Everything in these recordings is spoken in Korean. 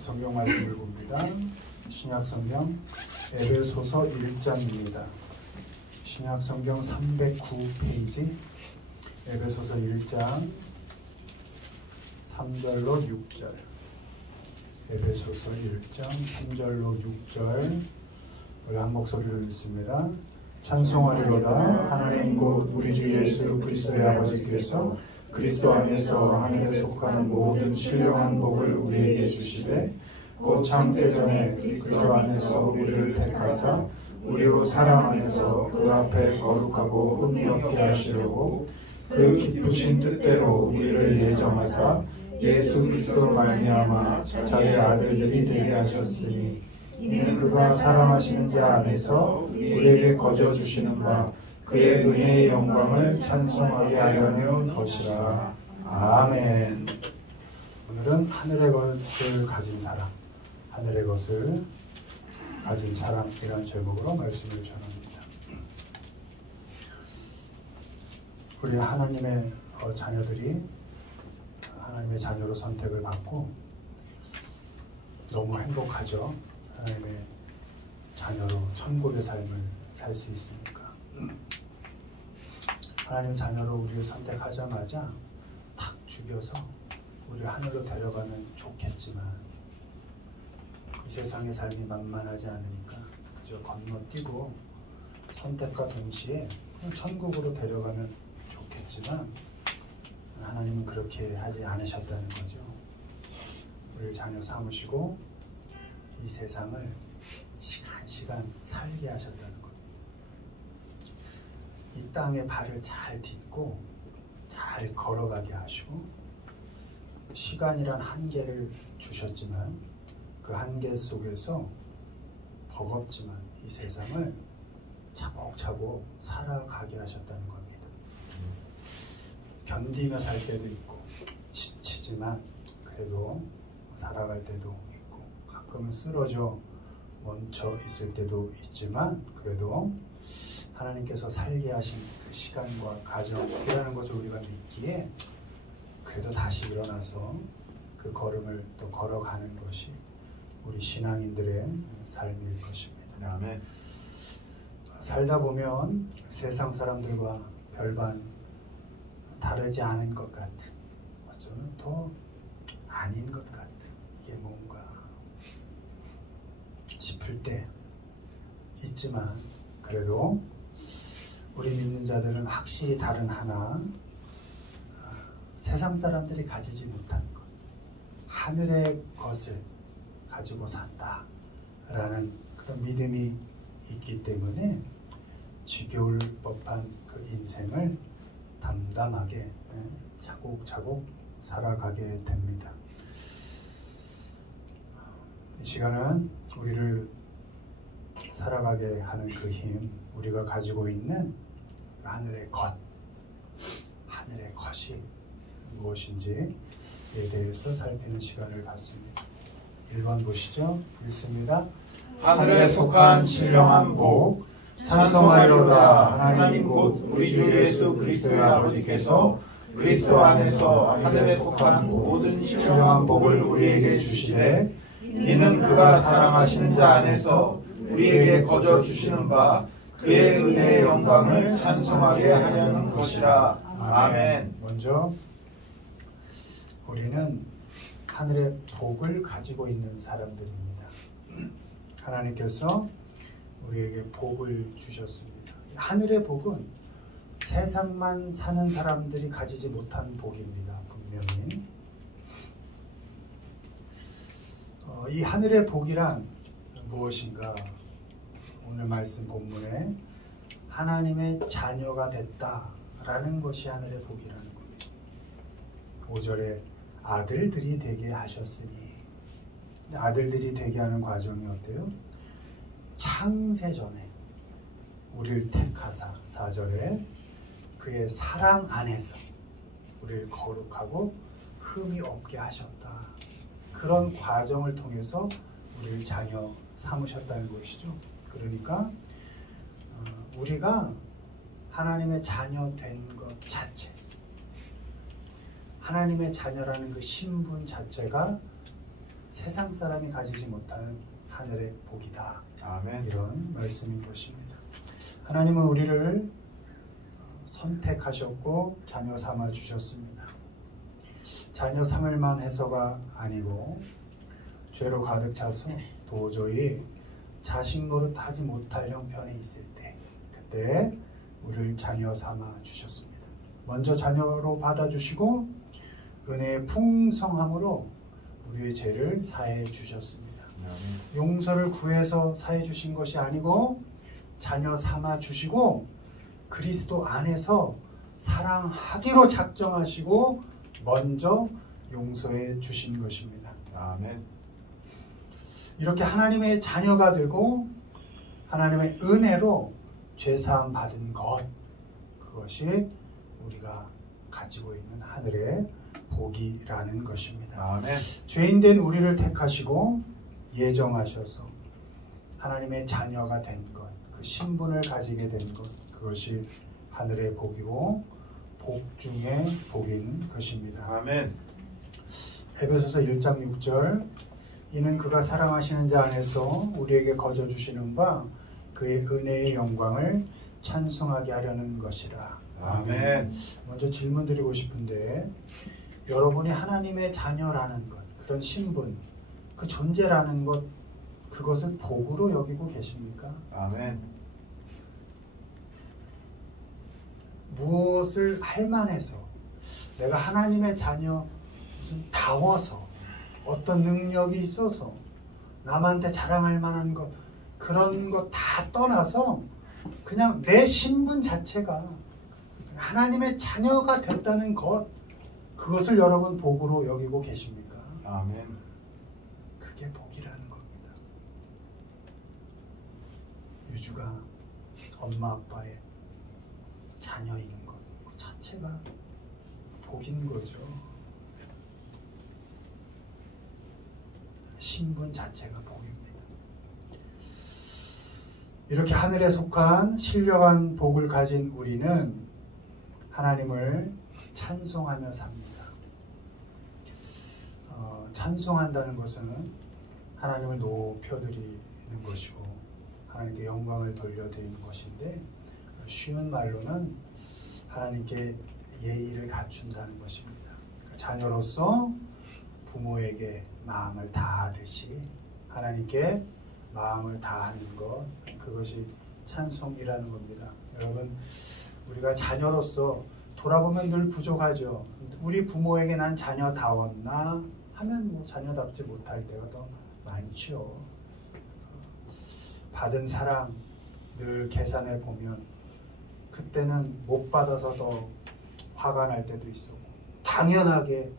성경 말씀을 봅니다. 신약성경 에베소서 1장입니다. 신약성경 309페이지 에베소서 1장 3절로 6절 에베소서 1장 3절로 6절 우리 한 목소리로 읽습니다. 찬송하리로다. 하나님 곧 우리 주 예수 그리스도의 아버지께서 그리스도 안에서 하늘에 속하는 모든 신령한 복을 우리에게 주시되 곧 창세전에 그리스도 안에서 우리를 택하사 우리로 사랑 안에서 그 앞에 거룩하고 흠이 없게 하시려고 그 기쁘신 뜻대로 우리를 예정하사 예수 그리스도로 말미암아 자기 아들들이 되게 하셨으니 이는 그가 사랑하시는 자 안에서 우리에게 거저 주시는 바 그의 은혜의 영광을 찬송하게 하려는 것이라. 아멘. 오늘은 하늘의 것을 가진 사랑, 하늘의 것을 가진 사랑이라는 제목으로 말씀을 전합니다. 우리 하나님의 자녀들이 하나님의 자녀로 선택을 받고 너무 행복하죠. 하나님의 자녀로 천국의 삶을 살 수 있으니까. 하나님의 자녀로 우리를 선택하자마자 탁 죽여서 우리를 하늘로 데려가면 좋겠지만 이 세상의 삶이 만만하지 않으니까 그저 건너뛰고 선택과 동시에 천국으로 데려가면 좋겠지만 하나님은 그렇게 하지 않으셨다는 거죠. 우리를 자녀 삼으시고 이 세상을 시간 살게 하셨다는 겁니다. 이 땅에 발을 잘 딛고 잘 걸어가게 하시고 시간이란 한계를 주셨지만 그 한계 속에서 버겁지만 이 세상을 차곡차곡 살아가게 하셨다는 겁니다. 견디며 살 때도 있고 지치지만 그래도 살아갈 때도 있고 가끔은 쓰러져 멈춰 있을 때도 있지만 그래도 하나님께서 살게 하신 그 시간과 과정이라는 것을 우리가 믿기에 그래서 다시 일어나서 그 걸음을 또 걸어가는 것이 우리 신앙인들의 삶일 것입니다. 아멘. 살다 보면 세상 사람들과 별반 다르지 않은 것 같은, 어쩌면 더 아닌 것 같은, 이게 뭔가 싶을 때 있지만 그래도 우리 믿는 자들은 확실히 다른 하나, 세상 사람들이 가지지 못한 것, 하늘의 것을 가지고 산다라는 그런 믿음이 있기 때문에 지겨울 법한 그 인생을 담담하게 차곡차곡 살아가게 됩니다. 이 시간은 우리를 살아가게 하는 그 힘, 우리가 가지고 있는 하늘의 것, 하늘의 것이 무엇인지에 대해서 살피는 시간을 갖습니다. 1번 보시죠. 읽습니다. 하늘에 속한 신령한 복 찬송하리로다. 하나님 곧 우리 주 예수 그리스도의 아버지께서 그리스도 안에서 하늘에 속한 모든 신령한 복을 우리에게 주시되 이는 그가 사랑하시는 자 안에서 우리에게 거저 주시는 바 그의 은혜의 영광을 찬송하게 하려는 것이라. 아멘. 먼저 우리는 하늘의 복을 가지고 있는 사람들입니다. 하나님께서 우리에게 복을 주셨습니다. 하늘의 복은 세상만 사는 사람들이 가지지 못한 복입니다. 분명히 이 하늘의 복이란 무엇인가? 오늘 말씀 본문에 하나님의 자녀가 됐다라는 것이 하늘의 복이라는 겁니다. 5절에 아들들이 되게 하셨으니, 아들들이 되게 하는 과정이 어때요? 창세전에 우리를 택하사, 4절에 그의 사랑 안에서 우리를 거룩하고 흠이 없게 하셨다. 그런 과정을 통해서 우리를 자녀 삼으셨다는 것이죠. 그러니까 우리가 하나님의 자녀 된 것 자체, 하나님의 자녀라는 그 신분 자체가 세상 사람이 가지지 못하는 하늘의 복이다. 아멘. 이런 말씀인 것입니다. 하나님은 우리를 선택하셨고 자녀 삼아 주셨습니다. 자녀 삼을만 해서가 아니고 죄로 가득 차서 도저히 자식 노릇하지 못할 형편에 있을 때, 그때 우리를 자녀 삼아 주셨습니다. 먼저 자녀로 받아주시고 은혜의 풍성함으로 우리의 죄를 사해 주셨습니다. 용서를 구해서 사해 주신 것이 아니고 자녀 삼아 주시고 그리스도 안에서 사랑하기로 작정하시고 먼저 용서해 주신 것입니다. 아멘. 이렇게 하나님의 자녀가 되고 하나님의 은혜로 죄사함 받은 것, 그것이 우리가 가지고 있는 하늘의 복이라는 것입니다. 아멘. 죄인된 우리를 택하시고 예정하셔서 하나님의 자녀가 된 것, 그 신분을 가지게 된 것, 그것이 하늘의 복이고 복 중에 복인 것입니다. 아멘. 에베소서 1장 6절, 이는 그가 사랑하시는 자 안에서 우리에게 거저 주시는 바 그의 은혜의 영광을 찬송하게 하려는 것이라. 아멘. 먼저 질문 드리고 싶은데, 여러분이 하나님의 자녀라는 것, 그런 신분, 그 존재라는 것, 그것을 복으로 여기고 계십니까? 아멘. 무엇을 할 만해서, 내가 하나님의 자녀, 무슨 다워서, 어떤 능력이 있어서 남한테 자랑할 만한 것, 그런 것 다 떠나서 그냥 내 신분 자체가 하나님의 자녀가 됐다는 것, 그것을 여러분 복으로 여기고 계십니까? 아멘. 그게 복이라는 겁니다. 유주가 엄마 아빠의 자녀인 것, 그 자체가 복인 거죠. 신분 자체가 복입니다. 이렇게 하늘에 속한 신령한 복을 가진 우리는 하나님을 찬송하며 삽니다. 찬송한다는 것은 하나님을 높여드리는 것이고 하나님께 영광을 돌려드리는 것인데, 쉬운 말로는 하나님께 예의를 갖춘다는 것입니다. 자녀로서 부모에게 마음을 다하듯이 하나님께 마음을 다하는 것, 그것이 찬송이라는 겁니다. 여러분, 우리가 자녀로서 돌아보면 늘 부족하죠. 우리 부모에게 난 자녀다웠나 하면 뭐 자녀답지 못할 때가 더 많죠. 받은 사랑 늘 계산해 보면 그때는 못 받아서 더 화가 날 때도 있었고 당연하게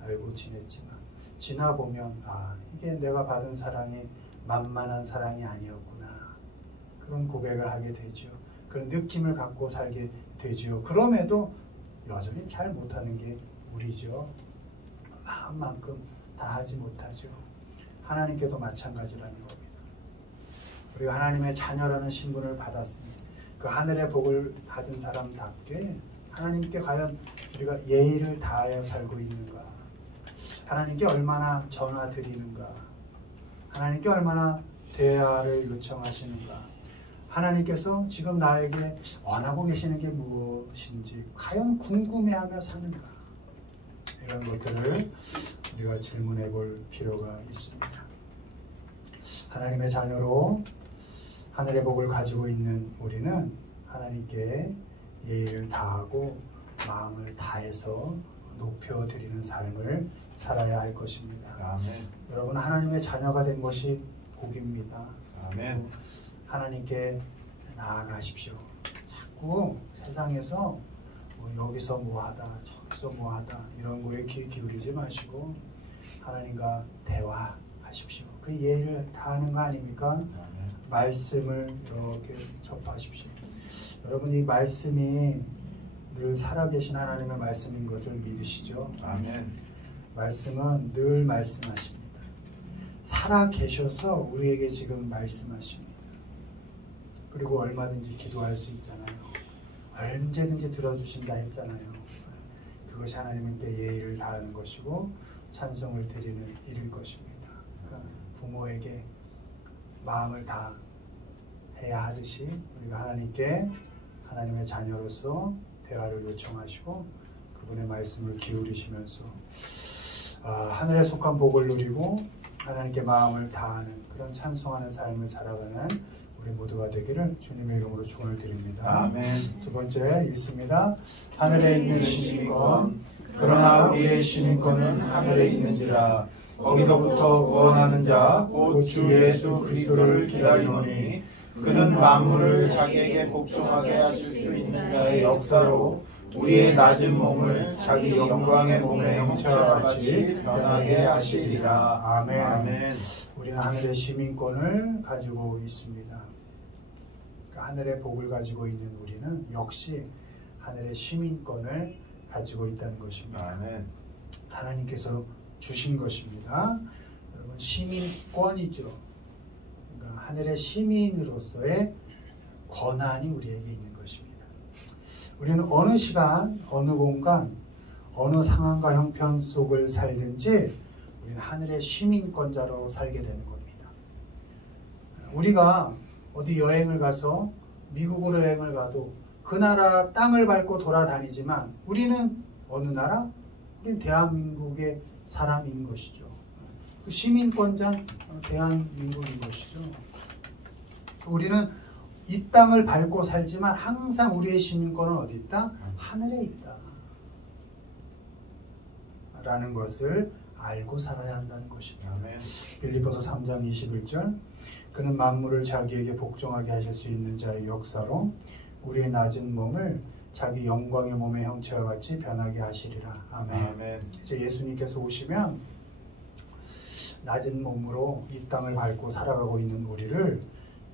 알고 지냈지만 지나보면 이게 내가 받은 사랑이 만만한 사랑이 아니었구나, 그런 고백을 하게 되죠. 그런 느낌을 갖고 살게 되죠. 그럼에도 여전히 잘 못하는 게 우리죠. 마음만큼 다 하지 못하죠. 하나님께도 마찬가지라는 겁니다. 우리가 하나님의 자녀라는 신분을 받았으니 그 하늘의 복을 받은 사람답게 하나님께 과연 우리가 예의를 다하여 살고 있는가, 하나님께 얼마나 전화 드리는가, 하나님께 얼마나 대화를 요청하시는가, 하나님께서 지금 나에게 원하고 계시는 게 무엇인지 과연 궁금해하며 사는가, 이런 것들을 우리가 질문해 볼 필요가 있습니다. 하나님의 자녀로 하늘의 복을 가지고 있는 우리는 하나님께 예의를 다하고 마음을 다해서 높여드리는 삶을 살아야 할 것입니다. 아멘. 여러분, 하나님의 자녀가 된 것이 복입니다. 아멘. 하나님께 나아가십시오. 자꾸 세상에서 여기서 뭐하다 저기서 뭐하다 이런 거에 귀 기울이지 마시고 하나님과 대화하십시오. 그 예의를 다하는 거 아닙니까? 아멘. 말씀을 이렇게 접하십시오. 여러분, 이 말씀이 늘 살아계신 하나님의 말씀인 것을 믿으시죠? 아멘. 말씀은 늘 말씀하십니다. 살아계셔서 우리에게 지금 말씀하십니다. 그리고 얼마든지 기도할 수 있잖아요. 언제든지 들어주신다 했잖아요. 그것이 하나님께 예의를 다하는 것이고 찬송을 드리는 일일 것입니다. 부모에게 마음을 다 해야 하듯이 우리가 하나님께 하나님의 자녀로서 대화를 요청하시고 그분의 말씀을 기울이시면서 하늘에 속한 복을 누리고 하나님께 마음을 다하는 그런 찬송하는 삶을 살아가는 우리 모두가 되기를 주님의 이름으로 축원을 드립니다. 아멘. 두 번째 읽습니다. 하늘에 있는 시민권 그러나 우리의 시민권은 하늘에 있는지라 거기서부터 구원하는 자 곧 주 예수 그리스도를 기다리노니 그는 만물을 자기에게 복종하게 하실 수 있는 자의 역사로 우리의 낮은 몸을 자기 영광의 몸의 형체와 같이 변하게 하시리라. 아멘. 아멘. 우리는 하늘의 시민권을 가지고 있습니다. 하늘의 복을 가지고 있는 우리는 역시 하늘의 시민권을 가지고 있다는 것입니다. 아멘. 하나님께서 주신 것입니다. 여러분 시민권이죠. 그러니까 하늘의 시민으로서의 권한이 우리에게 있는 것입니다. 우리는 어느 시간, 어느 공간, 어느 상황과 형편 속을 살든지 우리는 하늘의 시민권자로 살게 되는 겁니다. 우리가 어디 여행을 가서 미국으로 여행을 가도 그 나라 땅을 밟고 돌아다니지만 우리는 어느 나라? 우리는 대한민국의 사람인 것이죠. 그 시민권자 대한민국인 것이죠. 우리는 이 땅을 밟고 살지만 항상 우리의 시민권은 어디 있다? 하늘에 있다. 라는 것을 알고 살아야 한다는 것입니다. 아멘. 빌립보서 3장 21절 그는 만물을 자기에게 복종하게 하실 수 있는 자의 역사로 우리의 낮은 몸을 자기 영광의 몸의 형체와 같이 변하게 하시리라. 아멘. 아멘. 이제 예수님께서 오시면 낮은 몸으로 이 땅을 밟고 살아가고 있는 우리를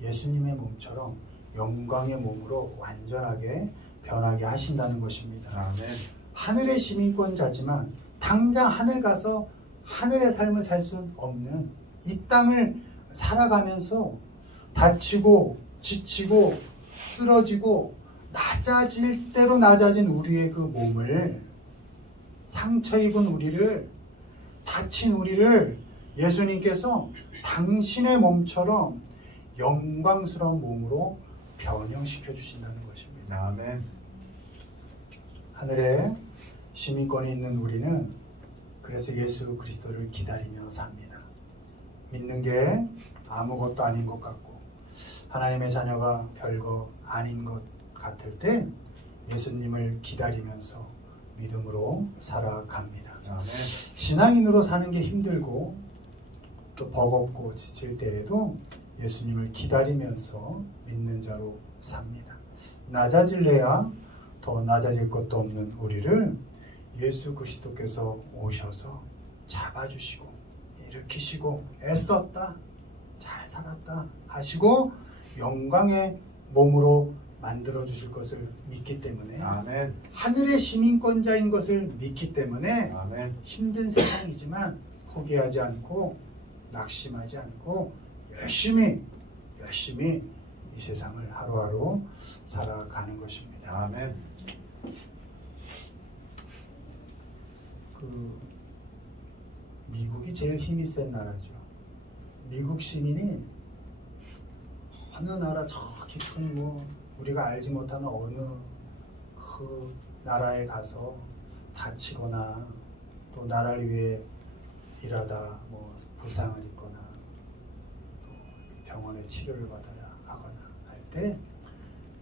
예수님의 몸처럼 영광의 몸으로 완전하게 변하게 하신다는 것입니다. 아멘. 하늘의 시민권자지만 당장 하늘 가서 하늘의 삶을 살 수는 없는 이 땅을 살아가면서 다치고 지치고 쓰러지고 낮아질 대로 낮아진 우리의 그 몸을 상처 입은 우리를 다친 우리를 예수님께서 당신의 몸처럼 영광스러운 몸으로 변형시켜 주신다는 것입니다. 아멘. 하늘에 시민권이 있는 우리는 그래서 예수 그리스도를 기다리며 삽니다. 믿는 게 아무것도 아닌 것 같고 하나님의 자녀가 별거 아닌 것 같을 때 예수님을 기다리면서 믿음으로 살아갑니다. 아멘. 신앙인으로 사는 게 힘들고 또 버겁고 지칠 때에도 예수님을 기다리면서 믿는 자로 삽니다. 낮아질래야 더 낮아질 것도 없는 우리를 예수 그리스도께서 오셔서 잡아주시고 일으키시고 애썼다 잘 살았다 하시고 영광의 몸으로 만들어 주실 것을 믿기 때문에 아멘. 하늘의 시민권자인 것을 믿기 때문에 아멘. 힘든 세상이지만 포기하지 않고 낙심하지 않고 열심히 이 세상을 하루하루 살아가는 것입니다. 아멘. 미국이 제일 힘이 센 나라죠. 미국 시민이 어느 나라 저 깊은 우리가 알지 못하는 어느 그 나라에 가서 다치거나 또 나라를 위해 일하다 부상을 입거나 또 병원에 치료를 받아야 하거나 할 때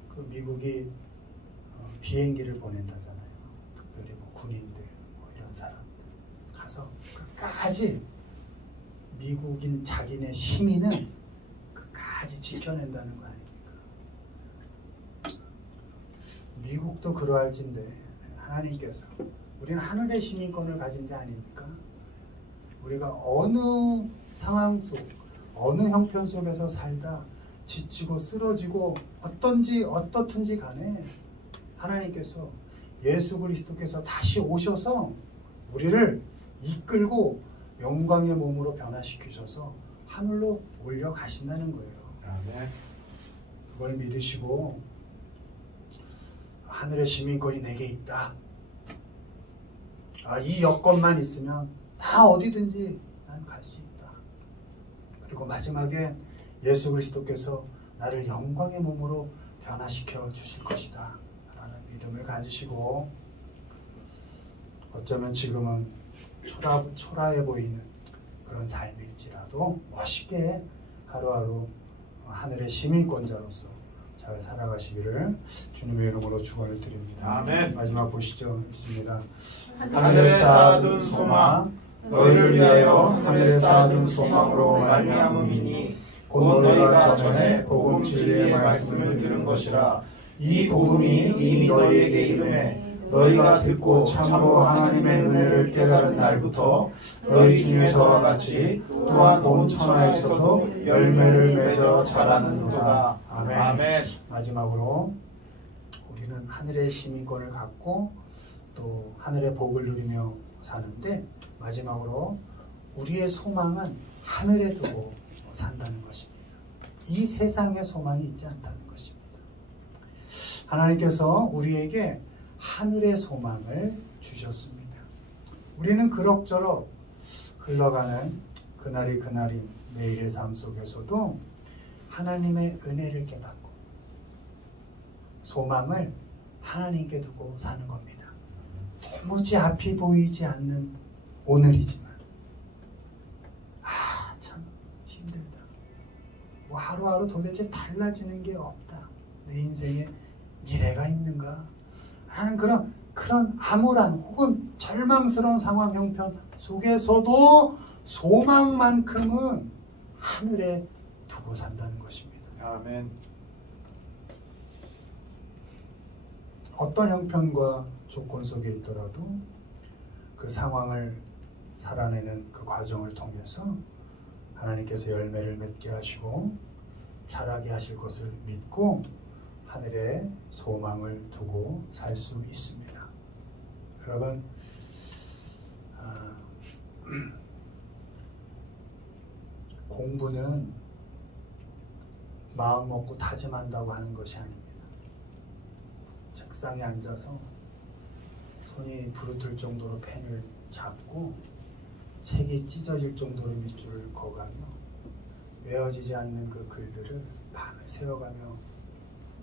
그 미국이 비행기를 보낸다잖아요. 특별히 군인들 이런 사람들 가서 끝까지 미국인 자기네 시민은 끝까지 지켜낸다는 거 아닙니까? 미국도 그러할진데 하나님께서 우리는 하늘의 시민권을 가진 자 아닙니까? 우리가 어느 상황 속 어느 형편 속에서 살다 지치고 쓰러지고 어떻든지 간에 하나님께서 예수 그리스도께서 다시 오셔서 우리를 이끌고 영광의 몸으로 변화시키셔서 하늘로 올려가신다는 거예요. 아멘. 그걸 믿으시고 하늘의 시민권이 내게 있다. 이 여건만 있으면 다 어디든지 난 갈 수 있다. 그리고 그리고 마지막에 예수 그리스도께서 나를 영광의 몸으로 변화시켜 주실 것이다 라는 믿음을 가지시고, 어쩌면 지금은 초라해 보이는 그런 삶일지라도 멋있게 하루하루 하늘의 시민권자로서 잘 살아가시기를 주님의 이름으로 축원을 드립니다. 아멘. 마지막 보시죠. 있습니다. 하늘에 쌓아둔 소망, 너희를 위하여 하늘에 쌓아둔 소망으로 말미암음이니 곧 너희가 전에 복음 진리의 말씀을 들은 것이라. 이 복음이 이미 너희에게 이르매 너희가 듣고 참으로 하나님의 은혜를 깨달은 날부터 너희 중에서와 같이 또한 온 천하에서도 열매를 맺어 자라는도다. 아멘. 아멘. 마지막으로 우리는 하늘의 시민권을 갖고 또 하늘의 복을 누리며 사는데, 마지막으로 우리의 소망은 하늘에 두고 산다는 것입니다. 이 세상에 소망이 있지 않다는 것입니다. 하나님께서 우리에게 하늘의 소망을 주셨습니다. 우리는 그럭저럭 흘러가는 그날이 매일의 삶 속에서도 하나님의 은혜를 깨닫고 소망을 하나님께 두고 사는 겁니다. 도무지 앞이 보이지 않는 오늘이지만 참 힘들다. 뭐 하루하루 도대체 달라지는 게 없다. 내 인생에 미래가 있는가? 하는 그런 암울한 혹은 절망스러운 상황 형편 속에서도 소망만큼은 하늘에 두고 산다는 것입니다. 아멘. 어떤 형편과 조건 속에 있더라도 그 상황을 살아내는 그 과정을 통해서 하나님께서 열매를 맺게 하시고 자라게 하실 것을 믿고 하늘에 소망을 두고 살 수 있습니다. 여러분, 공부는 마음 먹고 다짐한다고 하는 것이 아닙니다. 책상에 앉아서 손이 부르틀 정도로 펜을 잡고 책이 찢어질 정도로 밑줄을 그어가며 외워지지 않는 그 글들을 밤을 새워가며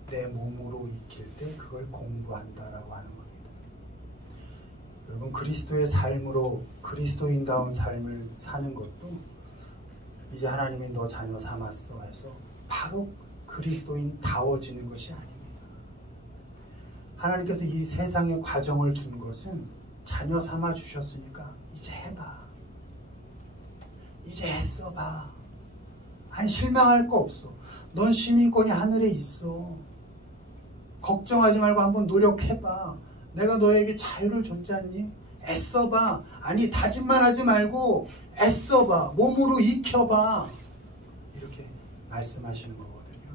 내 몸으로 익힐 때 그걸 공부한다라고 하는 겁니다. 여러분, 그리스도의 삶으로 그리스도인다운 삶을 사는 것도 이제 하나님이 너 자녀 삼았어 해서 바로 그리스도인다워지는 것이 아닙니다. 하나님께서 이 세상에 과정을 둔 것은 자녀 삼아 주셨으니까 이제 해봐. 이제 애써봐. 아니, 실망할 거 없어. 넌 시민권이 하늘에 있어. 걱정하지 말고 한번 노력해봐. 내가 너에게 자유를 줬지 않니? 애써봐. 아니, 다짐만 하지 말고 애써봐. 몸으로 익혀봐. 이렇게 말씀하시는 거거든요.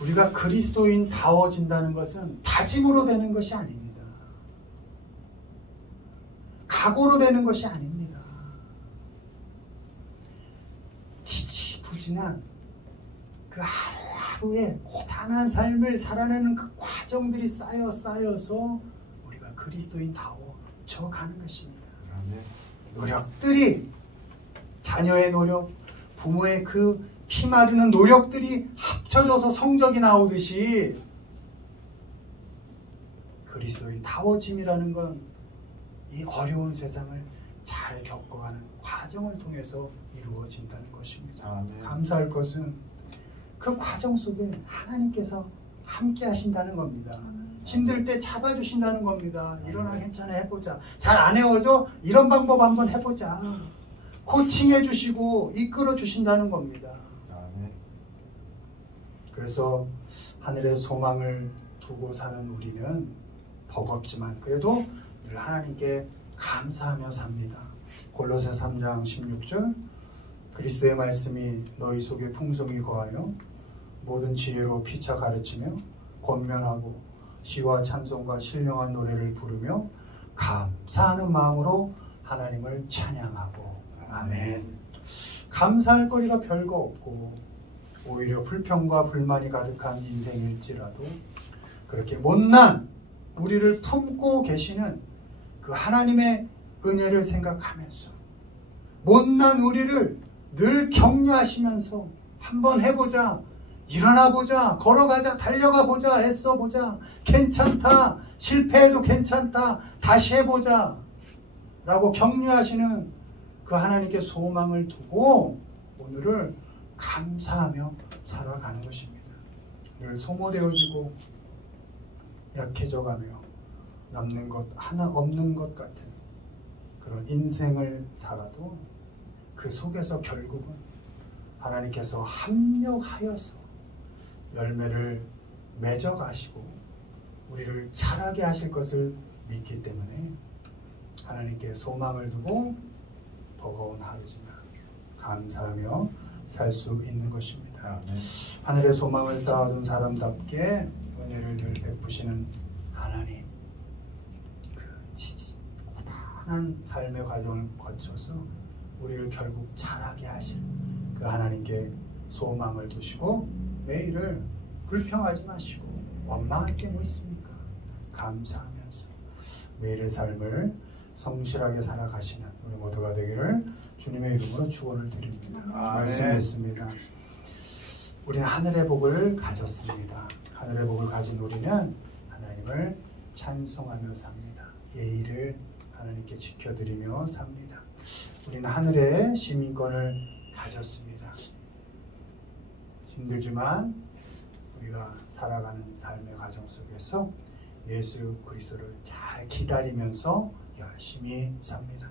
우리가 그리스도인다워진다는 것은 다짐으로 되는 것이 아닙니다. 각오로 되는 것이 아닙니다. 지지부진한 그 하루하루의 고단한 삶을 살아내는 그 과정들이 쌓여서 우리가 그리스도인다워져 가는 것입니다. 노력들이, 자녀의 노력, 부모의 그 피마르는 노력들이 합쳐져서 성적이 나오듯이 그리스도인다워짐이라는 건 이 어려운 세상을 잘 겪어가는 과정을 통해서 이루어진다는 것입니다. 아멘. 감사할 것은 그 과정 속에 하나님께서 함께 하신다는 겁니다. 힘들 때 잡아주신다는 겁니다. 일어나, 괜찮아, 해보자. 잘 안 해워져? 이런 방법 한번 해보자. 코칭해 주시고 이끌어 주신다는 겁니다. 아멘. 그래서 하늘의 소망을 두고 사는 우리는 버겁지만 그래도 늘 하나님께 감사하며 삽니다. 골로새 3장 16절, 그리스도의 말씀이 너희 속에 풍성히 거하여 모든 지혜로 피차 가르치며 권면하고 시와 찬송과 신령한 노래를 부르며 감사하는 마음으로 하나님을 찬양하고. 아멘. 감사할 거리가 별거 없고 오히려 불평과 불만이 가득한 인생일지라도 그렇게 못난 우리를 품고 계시는 그 하나님의 은혜를 생각하면서 못난 우리를 늘 격려하시면서 한번 해보자, 일어나보자, 걸어가자, 달려가보자, 애써보자, 괜찮다, 실패해도 괜찮다, 다시 해보자 라고 격려하시는 그 하나님께 소망을 두고 오늘을 감사하며 살아가는 것입니다. 늘 소모되어지고 약해져가며 남는 것 하나 없는 것 같은 그런 인생을 살아도 그 속에서 결국은 하나님께서 합력하여서 열매를 맺어가시고 우리를 자라게 하실 것을 믿기 때문에 하나님께 소망을 두고 버거운 하루지만 감사하며 살 수 있는 것입니다. 하늘의 소망을 쌓아둔 사람답게 은혜를 늘 베푸시는 하나님, 그 고단한 삶의 과정을 거쳐서 우리를 결국 자라게 하실 그 하나님께 소망을 두시고 매일을 불평하지 마시고 원망할 게 뭐 있습니까? 감사하면서 매일의 삶을 성실하게 살아가시는 우리 모두가 되기를 주님의 이름으로 축원을 드립니다. 말씀했습니다. 우리는 하늘의 복을 가졌습니다. 하늘의 복을 가진 우리는 하나님을 찬송하며 삽니다. 예의를 하나님께 지켜드리며 삽니다. 우리는 하늘의 시민권을 가졌습니다. 힘들지만 우리가 살아가는 삶의 과정 속에서 예수 그리스도를 잘 기다리면서 열심히 삽니다.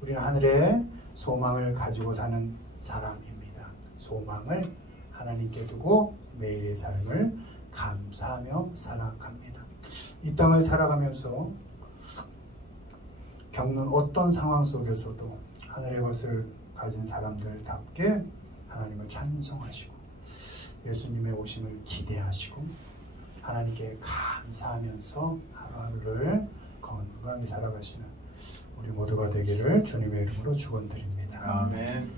우리는 하늘의 소망을 가지고 사는 사람입니다. 소망을 하나님께 두고 매일의 삶을 감사하며 살아갑니다. 이 땅을 살아가면서 겪는 어떤 상황 속에서도 하늘의 것을 가진 사람들답게 하나님을 찬송하시고 예수님의 오심을 기대하시고 하나님께 감사하면서 하루하루를 건강히 살아가시는 우리 모두가 되기를 주님의 이름으로 축원드립니다. 아멘.